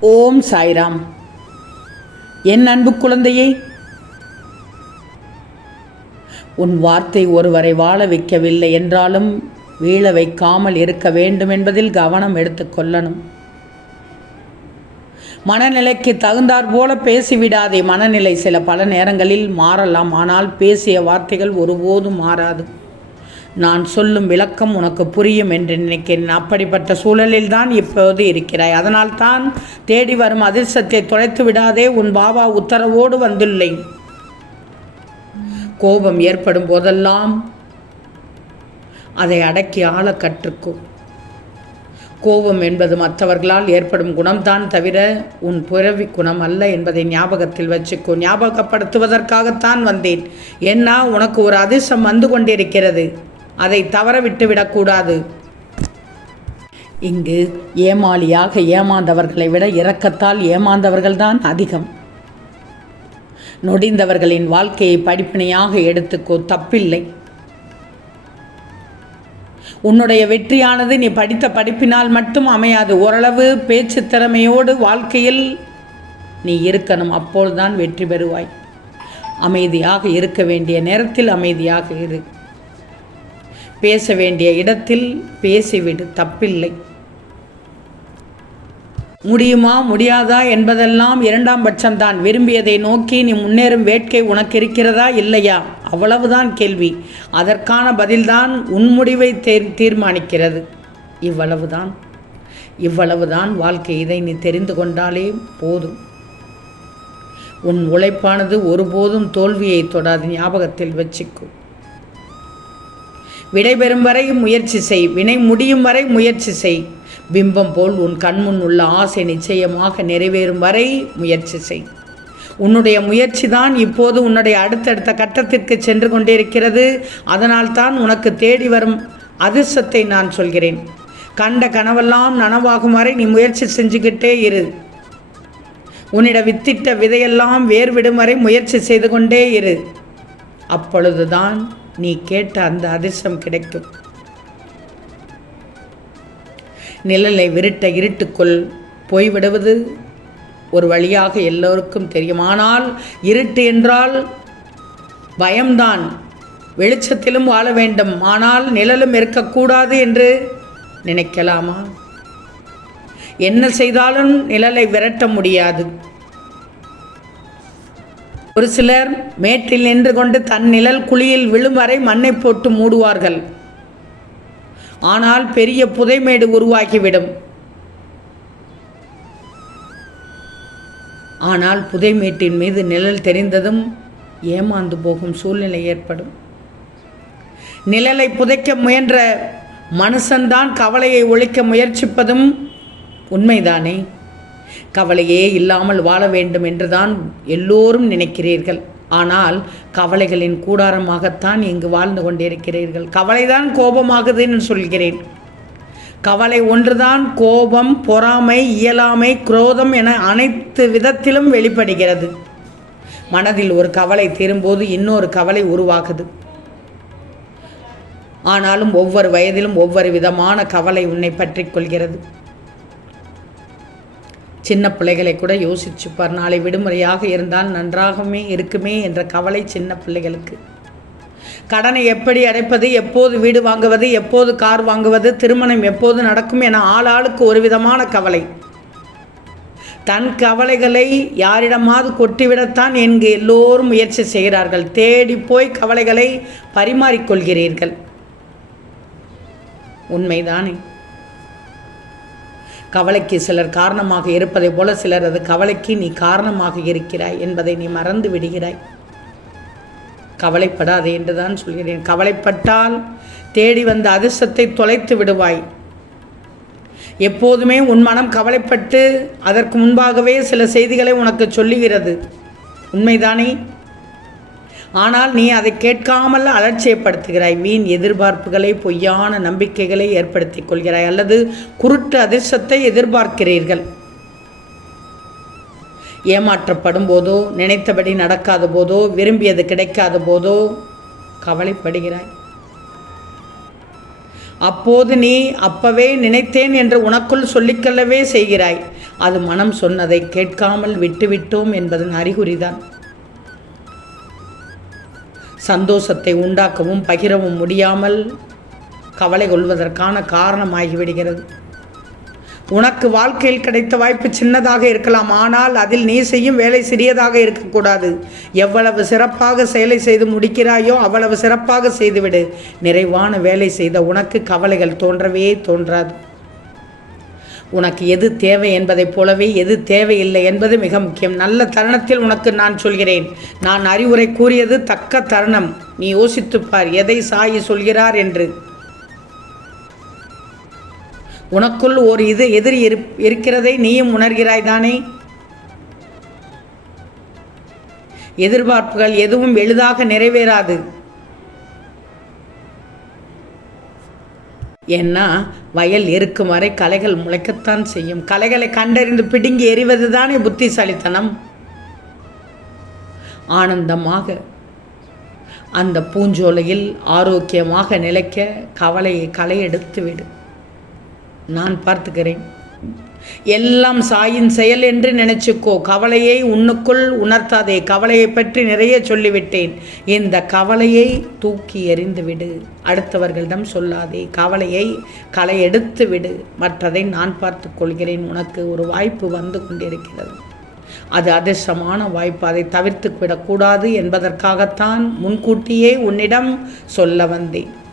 ஓம் சாய்ராம். என் அன்பு குழந்தையே உன் வார்த்தை ஒருவரை வாழ வைக்கவில்லை என்றாலும் வீழ வைக்காமல் இருக்க வேண்டும் என்பதில் கவனம் எடுத்துக்கொள்ளணும் மனநிலைக்கு தகுந்தாற் போல பேசிவிடாதே. மனநிலை சில பல நேரங்களில் மாறலாம். ஆனால் பேசிய வார்த்தைகள் ஒருபோதும் மாறாது. நான் சொல்லும் விளக்கம் உனக்கு புரியும் என்று நினைக்கிறேன். அப்படிப்பட்ட சூழலில்தான் இப்போது இருக்கிறாய். அதனால்தான் தேடி வரும் அதிர்ஷ்டத்தை தொலைத்து விடாதே. உன் பாபா உத்தரவோடு வந்துள்ளேன். கோபம் ஏற்படும் போதெல்லாம் அதை அடக்கி ஆள கற்றுக்கோ. கோபம் என்பது மற்றவர்களால் ஏற்படும் குணம்தான் தவிர உன் பிறவி குணம் அல்ல என்பதை ஞாபகத்தில் வச்சுக்கோ. ஞாபகப்படுத்துவதற்காகத்தான் வந்தேன். ஏன்னா உனக்கு ஒரு அதிர்ஷ்டம் வந்து கொண்டிருக்கிறது. அதை தவற விட்டுவிடக்கூடாது இங்கு ஏமாளியாக ஏமாந்தவர்களை விட இரக்கத்தால் ஏமாந்தவர்கள்தான் அதிகம். நொடிந்தவர்களின் வாழ்க்கையை படிப்பினையாக எடுத்துக்கோ தப்பில்லை. உன்னுடைய வெற்றியானது நீ படித்த படிப்பினால் மட்டும் அமையாது. ஓரளவு பேச்சு திறமையோடு வாழ்க்கையில் நீ இருக்கணும். அப்பொழுதுதான் வெற்றி பெறுவாய். அமைதியாக இருக்க வேண்டிய நேரத்தில் அமைதியாக இரு. பேச வேண்டிய இடத்தில் பேசிவிடு தப்பில்லை. முடியுமா முடியாதா என்பதெல்லாம் இரண்டாம் பட்சம்தான். விரும்பியதை நோக்கி நீ முன்னேறும் வேட்கை உனக்கு இருக்கிறதா இல்லையா? அவ்வளவுதான் கேள்வி. அதற்கான பதில்தான் உன் முடிவை தேர் தீர்மானிக்கிறது. இவ்வளவுதான். இவ்வளவுதான் வாழ்க்கை. இதை நீ தெரிந்து கொண்டாலே போதும். உன் உழைப்பானது ஒருபோதும் தோல்வியை தொடாது. ஞாபகத்தில் வச்சுக்கும் விடைபெறும் வரை முயற்சி செய். வினை முடியும் வரை முயற்சி செய். பிம்பம் போல் உன் கண்முன் உள்ள ஆசை நிச்சயமாக நிறைவேறும் வரை முயற்சி செய். உன்னுடைய முயற்சி தான் இப்போது உன்னுடைய அடுத்தடுத்த கட்டத்திற்கு சென்று கொண்டிருக்கிறது. அதனால் தான் உனக்கு தேடி வரும் அதிர்ஷ்டத்தை நான் சொல்கிறேன். கண்ட கனவெல்லாம் நனவாகும் வரை நீ முயற்சி செஞ்சுக்கிட்டே இரு. உன்னிட வித்திட்ட விதையெல்லாம் வேர்விடும் வரை முயற்சி செய்து கொண்டே இரு. அப்பொழுதுதான் நீ கேட்ட அந்த அதிர்ஷ்டம் கிடைக்கும். நிழலை விருட்ட இருட்டுக்குள் போய்விடுவது ஒரு வழியாக எல்லோருக்கும் தெரியும் ஆனால் இருட்டு என்றால் பயம்தான். வெளிச்சத்திலும் வாழ வேண்டும். ஆனால் நிழலும் இருக்கக்கூடாது என்று நினைக்கலாமா? என்ன செய்தாலும் நிழலை விரட்ட முடியாது. ஒரு சிலர் மேட்டில் நின்று கொண்டு தன் நிழல் குழியில் விழும் வரை மண்ணை போட்டு மூடுவார்கள். ஆனால் பெரிய புதைமேடு உருவாகிவிடும். ஆனால் புதைமேட்டின் மீது நிழல் தெரிந்ததும் ஏமாந்து போகும் சூழ்நிலை ஏற்படும். நிழலை புதைக்க முயன்ற மனுஷன்தான் கவலையை ஒழிக்க முயற்சிப்பதும் உண்மைதானே? கவலையே இல்லாமல் வாழ வேண்டும் என்றுதான் எல்லோரும் நினைக்கிறீர்கள். ஆனால் கவலைகளின் கூடாரமாகத்தான் இங்கு வாழ்ந்து கொண்டிருக்கிறீர்கள். கவலைதான் கோபமாகுதுன்னு சொல்கிறேன். கவலை ஒன்றுதான் கோபம் பொறாமை இயலாமை குரோதம் என அனைத்து விதத்திலும் வெளிப்படுகிறது. மனதில் ஒரு கவலை தீரும்போது இன்னொரு கவலை உருவாகுது. ஆனாலும் ஒவ்வொரு வயதிலும் ஒவ்வொரு விதமான கவலை உன்னை பற்றி கொள்கிறது. சின்ன பிள்ளைகளை கூட யோசிச்சுப்பார். நாளை விடுமுறையாக இருந்தால் நன்றாகவே இருக்குமே என்ற கவலை சின்ன பிள்ளைகளுக்கு. கடனை எப்படி அடைப்பது எப்போது வீடு வாங்குவது எப்போது கார் வாங்குவது திருமணம் எப்போது நடக்கும் என ஆளாளுக்கு ஒரு விதமான கவலை. தன் கவலைகளை யாரிடமாவது கொட்டிவிடத்தான் என்கு எல்லோரும் முயற்சி செய்கிறார்கள். தேடி போய் கவலைகளை பரிமாறிக்கொள்கிறீர்கள். உண்மைதானே? கவலைக்கு சிலர் காரணமாக இருப்பதைப் போல சிலர் அது கவலைக்கு நீ காரணமாக இருக்கிறாய் என்பதை நீ மறந்து விடுகிறாய். கவலைப்படாதே என்றுதான் சொல்கிறேன். கவலைப்பட்டால் தேடி வந்த அதிர்ஷ்டத்தை தொலைத்து விடுவாய். எப்போதுமே உன் மனம் கவலைப்பட்டு அதற்கு முன்பாகவே சில செய்திகளை உனக்கு சொல்லுகிறது. உண்மைதானே? ஆனால் நீ அதை கேட்காமல் அலட்சியப்படுத்துகிறாய். வீண் எதிர்பார்ப்புகளை பொய்யான நம்பிக்கைகளை ஏற்படுத்திக் கொள்கிறாய். அல்லது குருட்டு அதிர்ஷ்டத்தை எதிர்பார்க்கிறீர்கள். ஏமாற்றப்படும் போதோ நினைத்தபடி நடக்காத போதோ விரும்பியது கிடைக்காத போதோ கவலைப்படுகிறாய். அப்போது நீ அப்பவே நினைத்தேன் என்று உனக்குள் சொல்லிக்கொள்ளவே செய்கிறாய். அது மனம் சொன்னதை கேட்காமல் விட்டுவிட்டோம் என்பதன் அறிகுறிதான். சந்தோஷத்தை உண்டாக்கவும் பகிரவும் முடியாமல் கவலை கொள்வதற்கான காரணமாகிவிடுகிறது. உனக்கு வாழ்க்கையில் கிடைத்த வாய்ப்பு சின்னதாக இருக்கலாம். ஆனால் அதில் நீ செய்யும் வேலை சிறியதாக இருக்கக்கூடாது. எவ்வளவு சிறப்பாக செயலை செய்து முடிக்கிறாயோ அவ்வளவு சிறப்பாக செய்துவிடு. நிறைவான வேலை செய்த உனக்கு கவலைகள் தோன்றவே தோன்றாது. உனக்கு எது தேவை என்பதைப் போலவே எது தேவையில்லை என்பது மிக முக்கியம். நல்ல தருணத்தில் உனக்கு நான் சொல்கிறேன். நான் அறிவுரை கூறியது தக்க தருணம். நீ யோசித்துப் பார் எதை சாயி சொல்கிறார் என்று. உனக்குள் ஒரு இது எதிரி இரு இருக்கிறதை நீயும் உணர்கிறாய் தானே? எதிர்பார்ப்புகள் எதுவும் எளிதாக நிறைவேறாது. ஏன்னா வயல் இருக்கும் வரை கலைகள் முளைக்கத்தான் செய்யும். கலைகளை கண்டறிந்து பிடுங்கி எறிவது தானே புத்திசாலித்தனம்? ஆனந்தமாக அந்த பூஞ்சோலையில் ஆரோக்கியமாக நிலைக்க கவலையை களை எடுத்து விடு. நான் பார்த்துக்கிறேன். எல்லாம் சாயின் செயல் என்று நினைச்சுக்கோ. கவலையை உன்னுக்குள் உணர்த்தாதே. கவலையை பற்றி நிறைய சொல்லிவிட்டேன். இந்த கவலையை தூக்கி எறிந்து விடு அடுத்தவர்களிடம் சொல்லாதே. கவலையை களை எடுத்து விடு மற்றதை நான் பார்த்து கொள்கிறேன். உனக்கு ஒரு வாய்ப்பு வந்து கொண்டிருக்கிறது. அது அதிர்ஷ்டமான வாய்ப்பு. அதை தவிர்த்து விடக்கூடாது என்பதற்காகத்தான் முன்கூட்டியே உன்னிடம் சொல்ல வந்தேன்.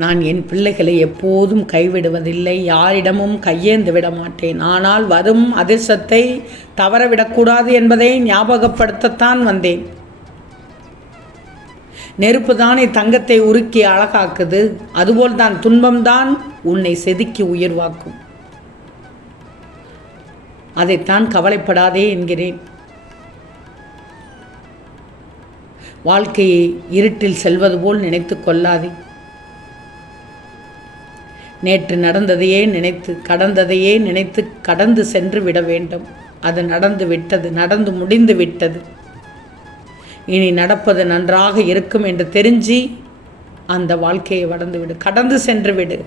நான் என் பிள்ளைகளை எப்போதும் கைவிடுவதில்லை யாரிடமும் கையேந்து விட மாட்டேன். ஆனால் வரும் அதிர்ஷ்டத்தை தவறவிடக்கூடாது என்பதை ஞாபகப்படுத்தத்தான் வந்தேன். நெருப்பு தானே தங்கத்தை உருக்கி அழகாக்குது அதுபோல் தான் துன்பம்தான் உன்னை செதுக்கி உயிர்வாக்கும். அதைத்தான் கவலைப்படாதே என்கிறேன். வாழ்க்கையை இருட்டில் செல்வது போல் நினைத்து கொள்ளாதே. நேற்று நடந்ததையே நினைத்து கடந்ததையே நினைத்து கடந்து சென்று விட வேண்டும். அது நடந்து விட்டது நடந்து முடிந்து விட்டது. இனி நடப்பது நன்றாக இருக்கும் என்று தெரிஞ்சு அந்த வாழ்க்கையை வளர்ந்து விடு. கடந்து சென்று விடு.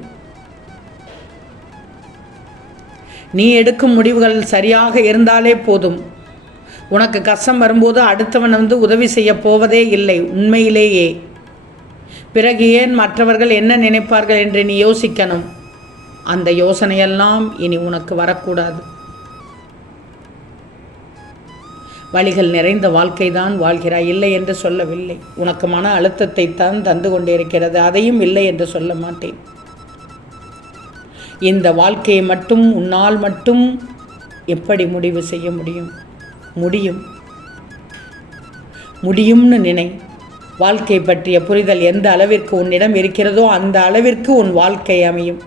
நீ எடுக்கும் முடிவுகள் சரியாக இருந்தாலே போதும். உனக்கு கஷ்டம் வரும்போது அடுத்தவன் வந்து உதவி செய்ய போவதே இல்லை. உண்மையிலேயே பிறகு ஏன் மற்றவர்கள் என்ன நினைப்பார்கள் என்று நீ யோசிக்கணும்? அந்த யோசனையெல்லாம் இனி உனக்கு வரக்கூடாது. வழிகள் நிறைந்த வாழ்க்கை தான் வாழ்கிறாய் இல்லை என்று சொல்லவில்லை. உனக்கு மன அழுத்தத்தை தான் தந்து கொண்டிருக்கிறது அதையும் இல்லை என்று சொல்ல மாட்டேன். இந்த வாழ்க்கையை மட்டும் உன்னால் மட்டும் எப்படி முடிவு செய்ய முடியும்? முடியும். முடியும்னு நினை. வாழ்க்கை பற்றிய புரிதல் எந்த அளவிற்கு உன்னிடம் இருக்கிறதோ அந்த அளவிற்கு உன் வாழ்க்கை அமையும்.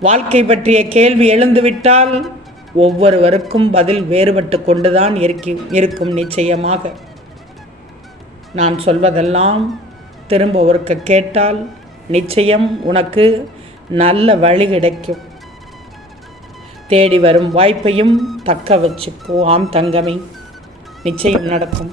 வாழ்க்கை பற்றிய கேள்வி எழுந்துவிட்டால் ஒவ்வொருவருக்கும் பதில் வேறுபட்டு கொண்டுதான் இருக்கி இருக்கும் நிச்சயமாக. நான் சொல்வதெல்லாம் திரும்ப ஒருக்க கேட்டால் நிச்சயம் உனக்கு நல்ல வழி கிடைக்கும். தேடி வரும் வாய்ப்பையும் தக்க வச்சுக்கோ ஆம் தங்கமே. நிச்சயம் நடக்கும்.